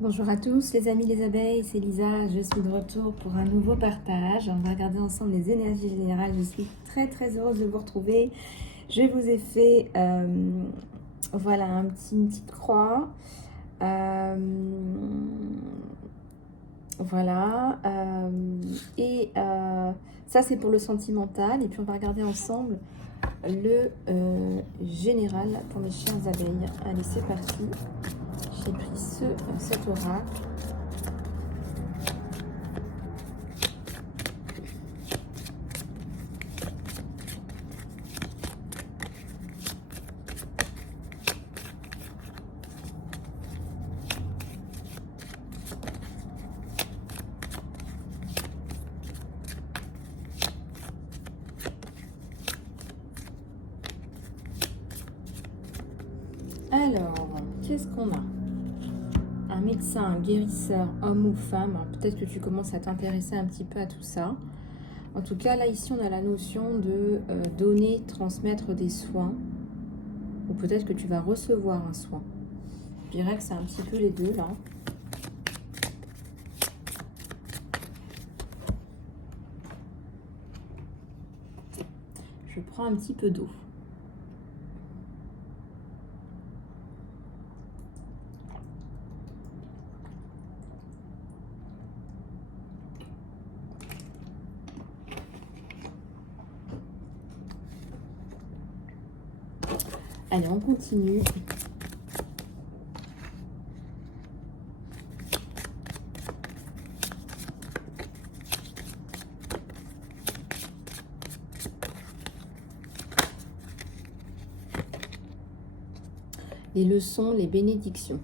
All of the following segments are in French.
Bonjour à tous les amis les abeilles, c'est Lisa, je suis de retour pour un nouveau partage. On va regarder ensemble les énergies générales. Je suis très heureuse de vous retrouver. Je vous ai fait voilà une petite croix. Euh, voilà. Ça c'est pour le sentimental. Et puis on va regarder ensemble le général pour mes chères abeilles. Allez, c'est parti. J'ai pris cet oracle. Alors, qu'est-ce qu'on a? Un médecin, un guérisseur, homme ou femme. Peut-être que tu commences à t'intéresser un petit peu à tout ça. En tout cas, là, ici, on a la notion de donner, transmettre des soins. Ou peut-être que tu vas recevoir un soin. Je dirais que c'est un petit peu les deux, là. Je prends un petit peu d'eau. Allez, on continue. Les leçons, les bénédictions.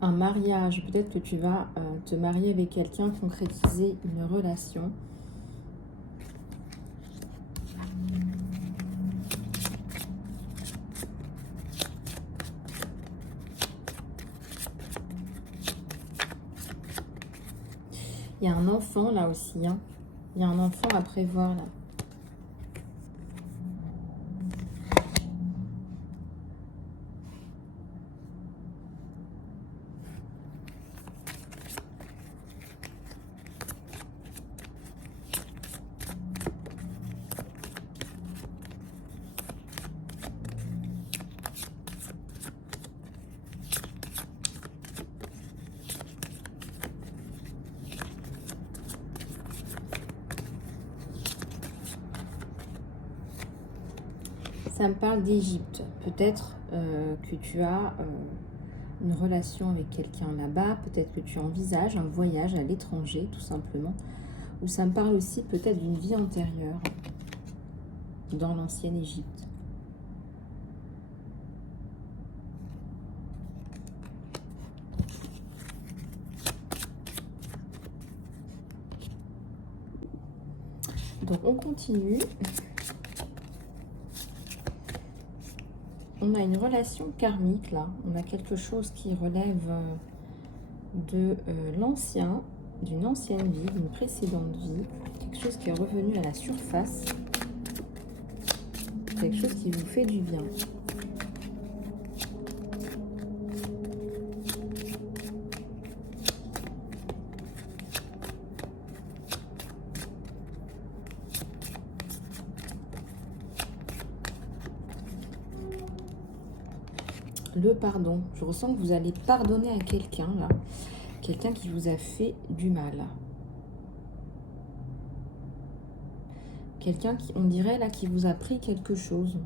Un mariage, peut-être que tu vas te marier avec quelqu'un, concrétiser une relation. Il y a un enfant là aussi, hein. Il y a un enfant à prévoir là. Ça me parle d'Égypte. Peut-être que tu as une relation avec quelqu'un là-bas. Peut-être que tu envisages un voyage à l'étranger, tout simplement. Ou ça me parle aussi peut-être d'une vie antérieure dans l'ancienne Égypte. Donc on continue. On a une relation karmique là. On a quelque chose qui relève de l'ancien, d'une ancienne vie, d'une précédente vie. Quelque chose qui est revenu à la surface. Quelque chose qui vous fait du bien. Le pardon. Je ressens que vous allez pardonner à quelqu'un, là. Quelqu'un qui vous a fait du mal. Quelqu'un qui, on dirait, là, qui vous a pris quelque chose.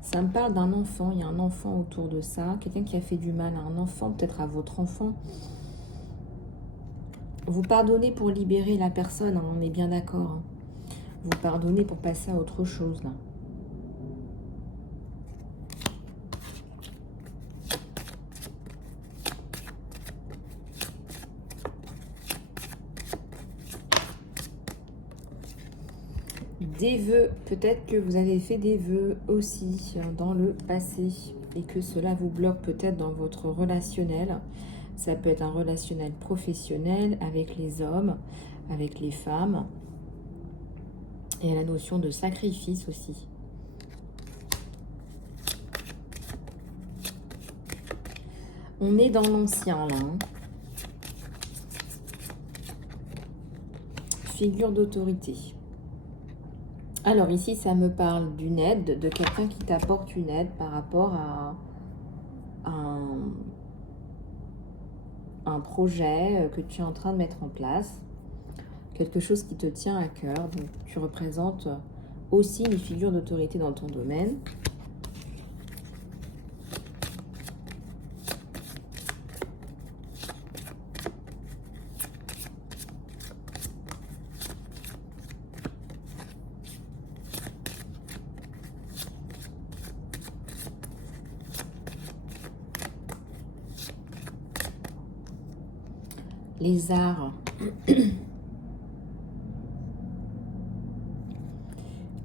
Ça me parle d'un enfant. Il y a un enfant autour de ça. Quelqu'un qui a fait du mal à un enfant, peut-être à votre enfant. Vous pardonnez pour libérer la personne, hein, on est bien d'accord. Hein. Vous pardonnez pour passer à autre chose, là. Des vœux, peut-être que vous avez fait des vœux aussi dans le passé et que cela vous bloque peut-être dans votre relationnel. Ça peut être un relationnel professionnel avec les hommes, avec les femmes. Et la notion de sacrifice aussi. On est dans l'ancien là. Hein. Figure d'autorité. Alors ici, ça me parle d'une aide, de quelqu'un qui t'apporte une aide par rapport à un projet que tu es en train de mettre en place. Quelque chose qui te tient à cœur. Donc, tu représentes aussi une figure d'autorité dans ton domaine. Les arts.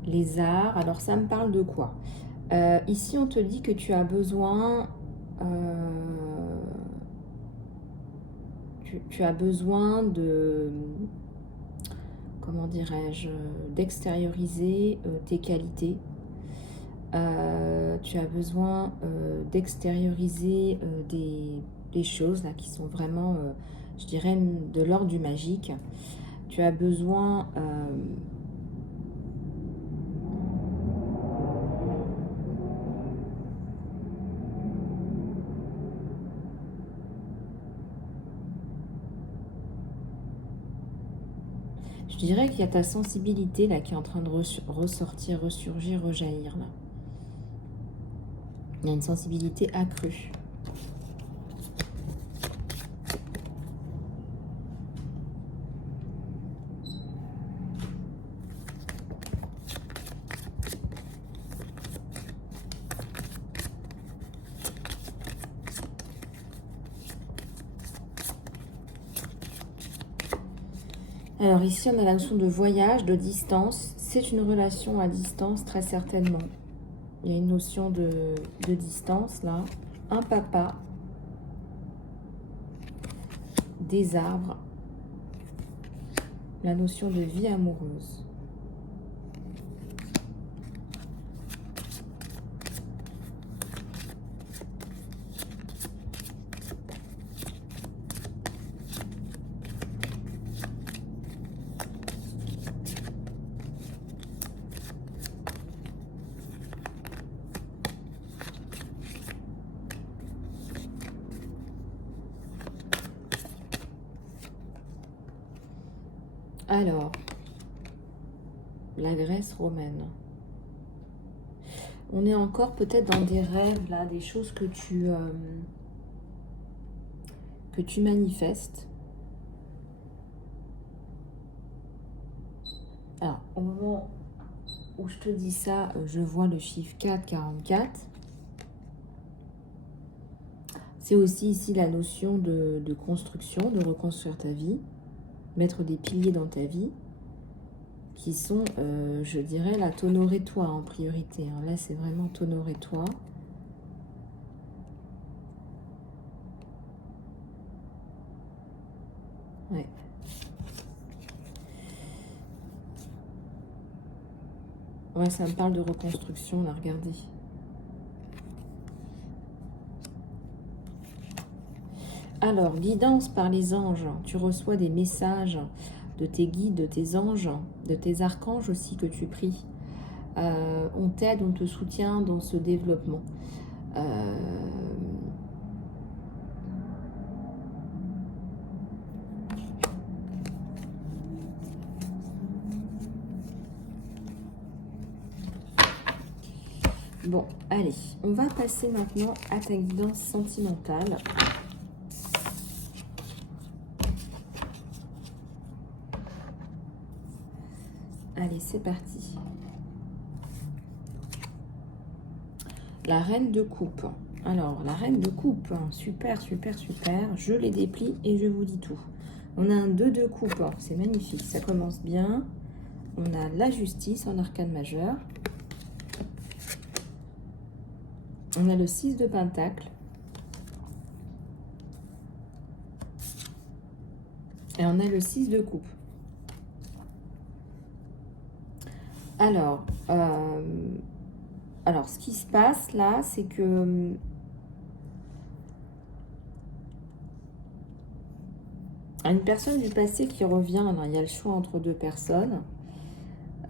Les arts, alors ça me parle de quoi? Ici, on te dit que tu as besoin... tu as besoin de... Comment dirais-je? D'extérioriser tes qualités. Tu as besoin d'extérioriser des choses là, qui sont vraiment, je dirais, de l'ordre du magique. Tu as besoin... je dirais qu'il y a ta sensibilité là qui est en train de ressortir, ressurgir, rejaillir là. Il y a une sensibilité accrue. Alors ici, on a la notion de voyage, de distance. C'est une relation à distance, très certainement. Il y a une notion de distance, là. Un papa. Des arbres. La notion de vie amoureuse. Alors, la Grèce romaine. On est encore peut-être dans des rêves, là, des choses que tu manifestes. Alors, au moment où je te dis ça, je vois le chiffre 444. C'est aussi ici la notion de construction, de reconstruire ta vie. Mettre des piliers dans ta vie qui sont, je dirais, là, t'honorer-toi en priorité. Hein. Là, c'est vraiment t'honorer-toi. Ouais. Ouais, ça me parle de reconstruction, là, regardez. Alors, guidance par les anges. Tu reçois des messages de tes guides, de tes anges, de tes archanges aussi que tu pries. On t'aide, on te soutient dans ce développement. Bon, allez, on va passer maintenant à ta guidance sentimentale. Allez, c'est parti. La reine de coupe. Alors, la reine de coupe, super, super, super. Je les déplie et je vous dis tout. On a un 2 de coupe, c'est magnifique, ça commence bien. On a la justice en arcane majeur. On a le 6 de pentacle. Et on a le 6 de coupe. Alors, ce qui se passe là, c'est que une personne du passé qui revient, alors il y a le choix entre deux personnes.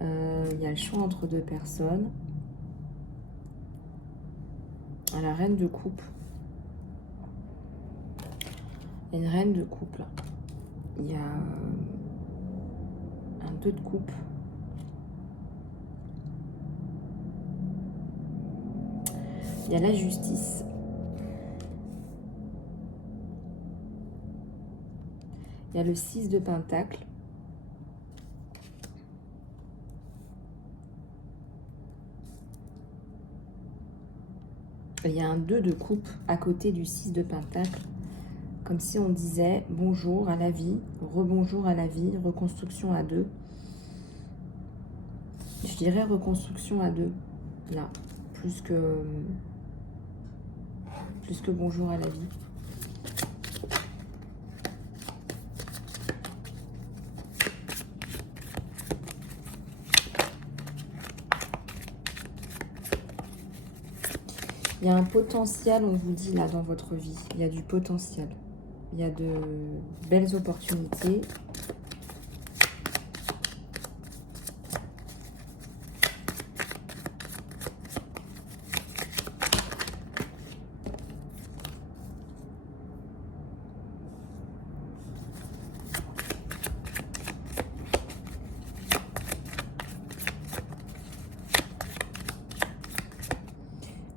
Il y a le choix entre deux personnes. À la reine de coupe. Il y a une reine de coupe là. Il y a un 2 de coupe. Il y a la justice. Il y a le 6 de pentacle. Et il y a un 2 de coupe à côté du 6 de pentacle. Comme si on disait bonjour à la vie, rebonjour à la vie, reconstruction à deux. Je dirais reconstruction à deux, là, plus que bonjour à la vie. Il y a un potentiel, on vous dit là, dans votre vie. Il y a du potentiel. Il y a de belles opportunités.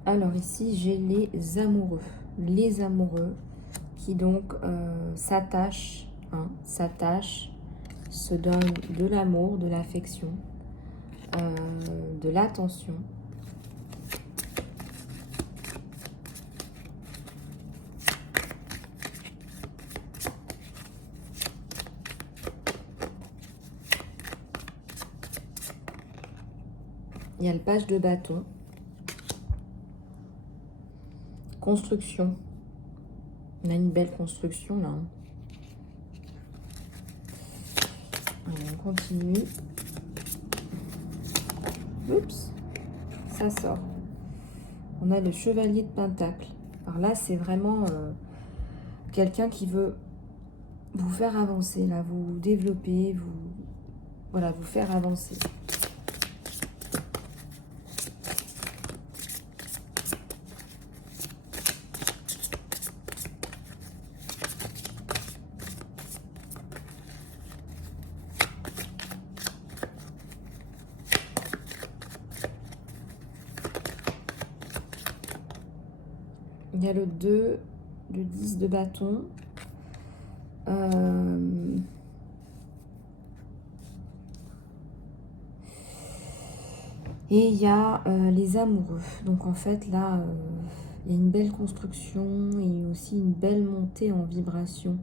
Alors ici, j'ai les amoureux. Les amoureux qui donc s'attachent, se donnent de l'amour, de l'affection, de l'attention. Il y a le page de bâton. Construction. On a une belle construction là. Allez, on continue. Oups, ça sort. On a le chevalier de pentacle. Alors là, c'est vraiment quelqu'un qui veut vous faire avancer, là, vous développer, vous faire avancer. Il y a le 2, le 10 de bâton. Et il y a les amoureux. Donc en fait, là, il y a une belle construction et aussi une belle montée en vibration.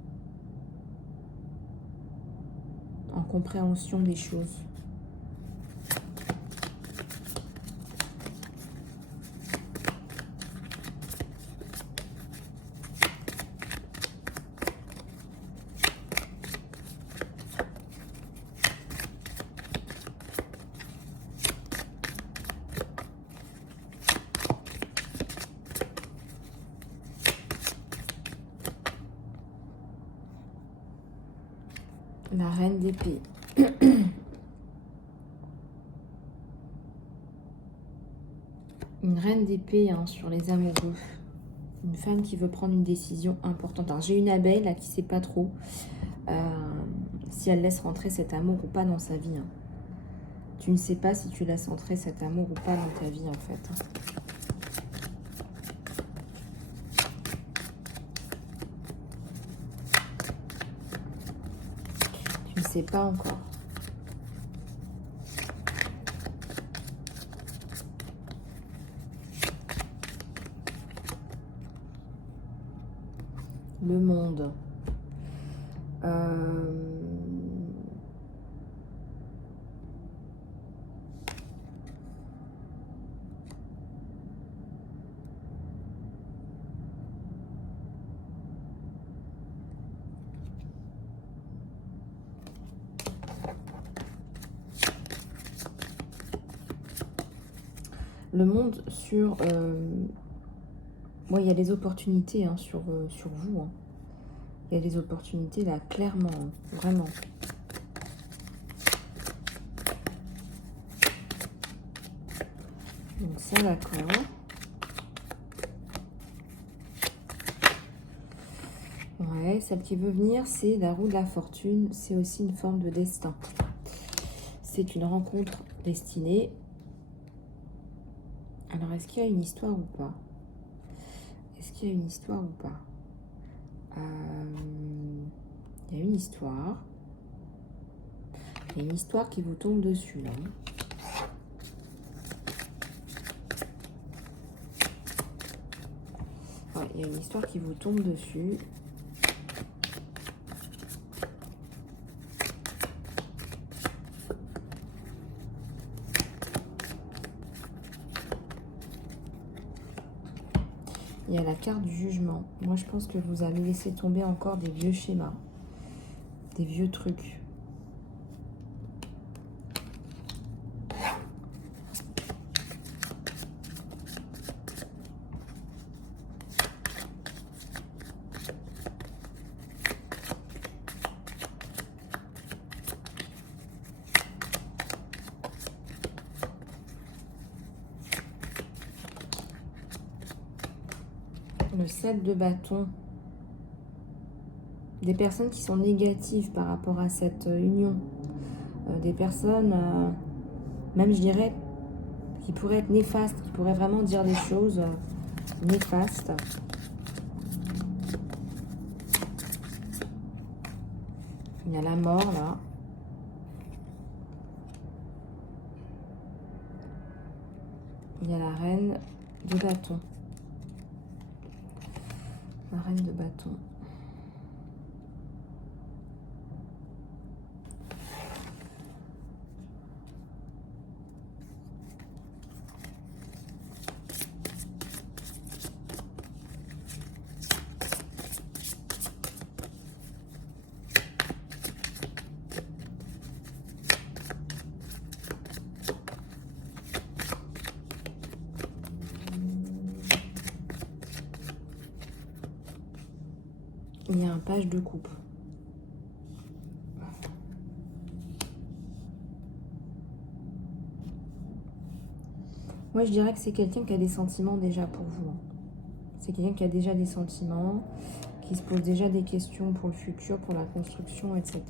En compréhension des choses. La reine d'épée. Une reine d'épée sur les amoureux. Une femme qui veut prendre une décision importante. Alors j'ai une abeille là qui ne sait pas trop si elle laisse rentrer cet amour ou pas dans sa vie. Tu ne sais pas si tu laisses entrer cet amour ou pas dans ta vie en fait. Tu ne sais pas encore. Le monde. Le monde sur... il y a des opportunités hein, sur vous. Hein. Il y a des opportunités là, clairement, hein, vraiment. Donc ça, d'accord. Ouais, celle qui veut venir, c'est la roue de la fortune. C'est aussi une forme de destin. C'est une rencontre destinée. Alors, est-ce qu'il y a une histoire ou pas? Est-ce qu'il y a une histoire ou pas? Il y a une histoire. Il y a une histoire qui vous tombe dessus, là. Ouais, il y a une histoire qui vous tombe dessus. Il y a la carte du jugement. Moi, je pense que vous allez laisser tomber encore des vieux schémas, des vieux trucs. Le 7 de bâton. Des personnes qui sont négatives par rapport à cette union. Des personnes, même je dirais, qui pourraient être néfastes, qui pourraient vraiment dire des choses néfastes. Il y a la mort là. Il y a la reine de bâton. La reine de bâton. Il y a un page de coupe. Moi, je dirais que c'est quelqu'un qui a des sentiments déjà pour vous. C'est quelqu'un qui a déjà des sentiments, qui se pose déjà des questions pour le futur, pour la construction, etc.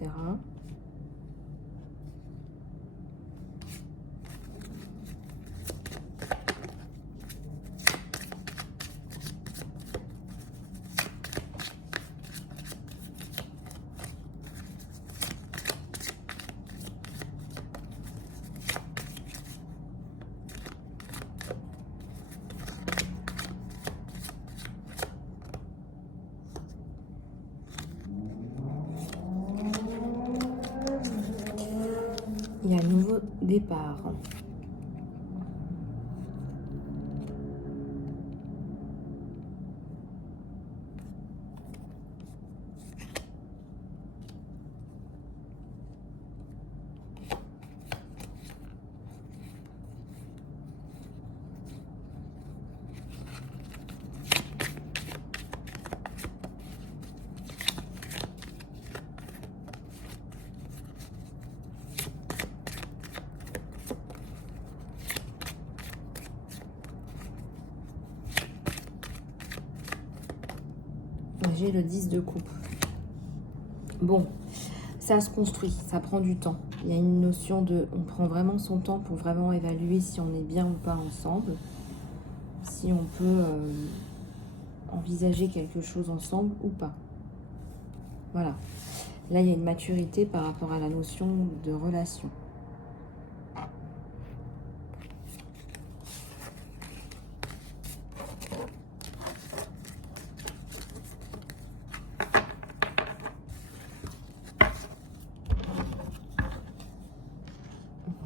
Il y a un nouveau départ. J'ai le 10 de coupe. Bon, ça se construit, ça prend du temps. Il y a une notion de... On prend vraiment son temps pour vraiment évaluer si on est bien ou pas ensemble. Si on peut envisager quelque chose ensemble ou pas. Voilà. Là, il y a une maturité par rapport à la notion de relation.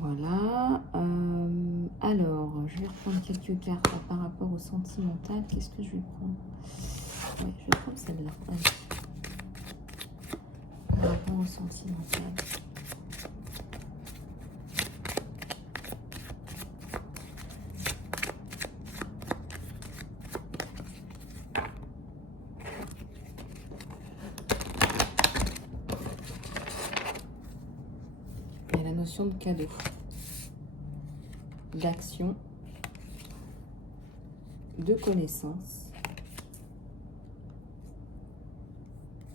Voilà. Alors, je vais reprendre quelques cartes par rapport au sentimental. Qu'est-ce que je vais prendre? Ouais, je vais prendre celle-là. Par rapport au sentimental. notion de cadeau, d'action, de connaissance,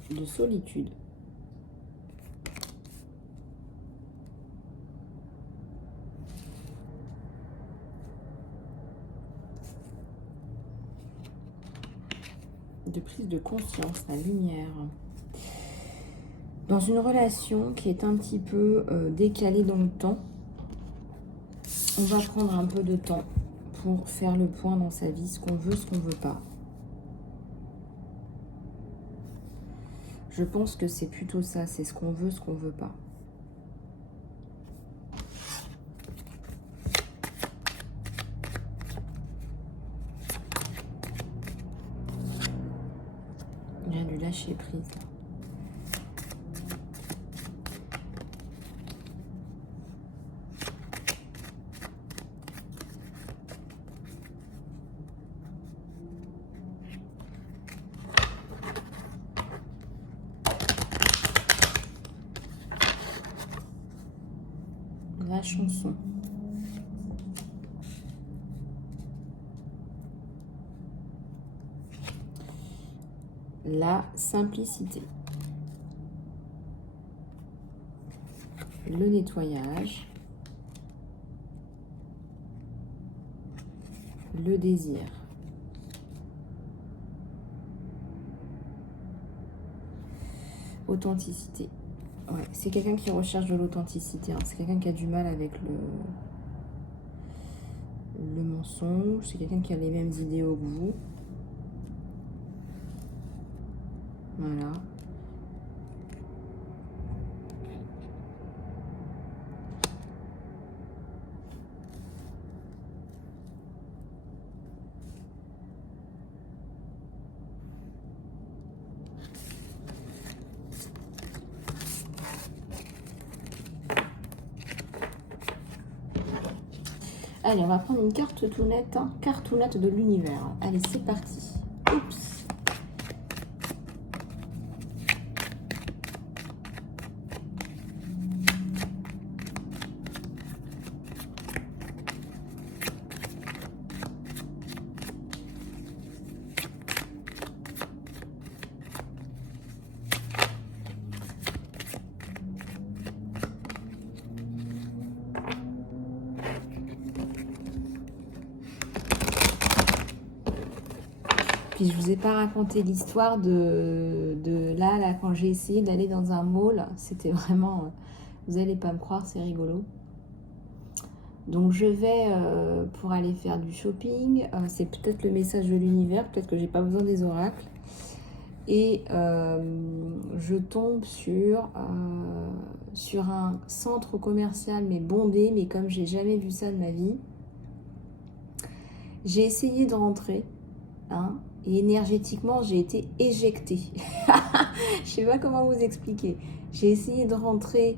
de solitude. De prise de conscience, la lumière. Dans une relation qui est un petit peu décalée dans le temps, on va prendre un peu de temps pour faire le point dans sa vie, ce qu'on veut, ce qu'on veut pas. Je pense que c'est plutôt ça, c'est ce qu'on veut, ce qu'on veut pas. Il y a du lâcher prise. La chanson. La simplicité. Le nettoyage. Le désir. Authenticité. Ouais, c'est quelqu'un qui recherche de l'authenticité. Hein. C'est quelqu'un qui a du mal avec le mensonge. C'est quelqu'un qui a les mêmes idéaux que vous. Voilà. Allez, on va prendre une carte tournette, hein, cartounette de l'univers. Allez, c'est parti. Oups. Puis je vous ai pas raconté l'histoire de là, quand j'ai essayé d'aller dans un mall. C'était vraiment, vous allez pas me croire, c'est rigolo. Donc je vais pour aller faire du shopping. C'est peut-être le message de l'univers, peut-être que j'ai pas besoin des oracles. Et je tombe sur un centre commercial, mais bondé, mais comme j'ai jamais vu ça de ma vie. J'ai essayé de rentrer, hein, et énergétiquement, j'ai été éjectée. Je sais pas comment vous expliquer. J'ai essayé de rentrer,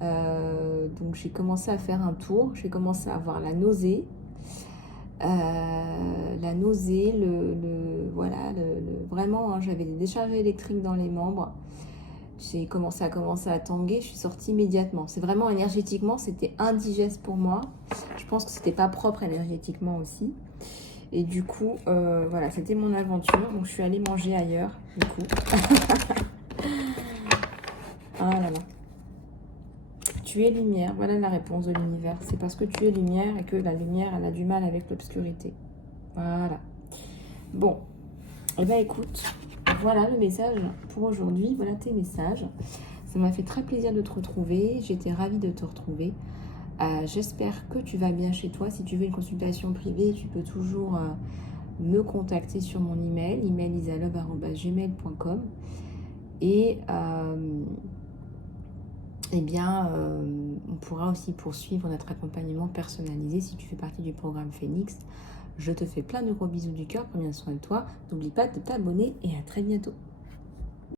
donc j'ai commencé à faire un tour. J'ai commencé à avoir la nausée. Voilà, vraiment, hein, j'avais des décharges électriques dans les membres. J'ai commencé à tanguer. Je suis sortie immédiatement. C'est vraiment énergétiquement, c'était indigeste pour moi. Je pense que c'était pas propre énergétiquement aussi. Et du coup, voilà, c'était mon aventure. Donc, je suis allée manger ailleurs, du coup. Ah là là. Tu es lumière. Voilà la réponse de l'univers. C'est parce que tu es lumière et que la lumière, elle a du mal avec l'obscurité. Voilà. Bon. Eh bien, écoute, voilà le message pour aujourd'hui. Voilà tes messages. Ça m'a fait très plaisir de te retrouver. J'étais ravie de te retrouver. J'espère que tu vas bien chez toi. Si tu veux une consultation privée, tu peux toujours me contacter sur mon email, email.isalove@gmail.com. Et eh bien, on pourra aussi poursuivre notre accompagnement personnalisé si tu fais partie du programme Phoenix. Je te fais plein de gros bisous du cœur. Prends bien soin de toi. N'oublie pas de t'abonner et à très bientôt.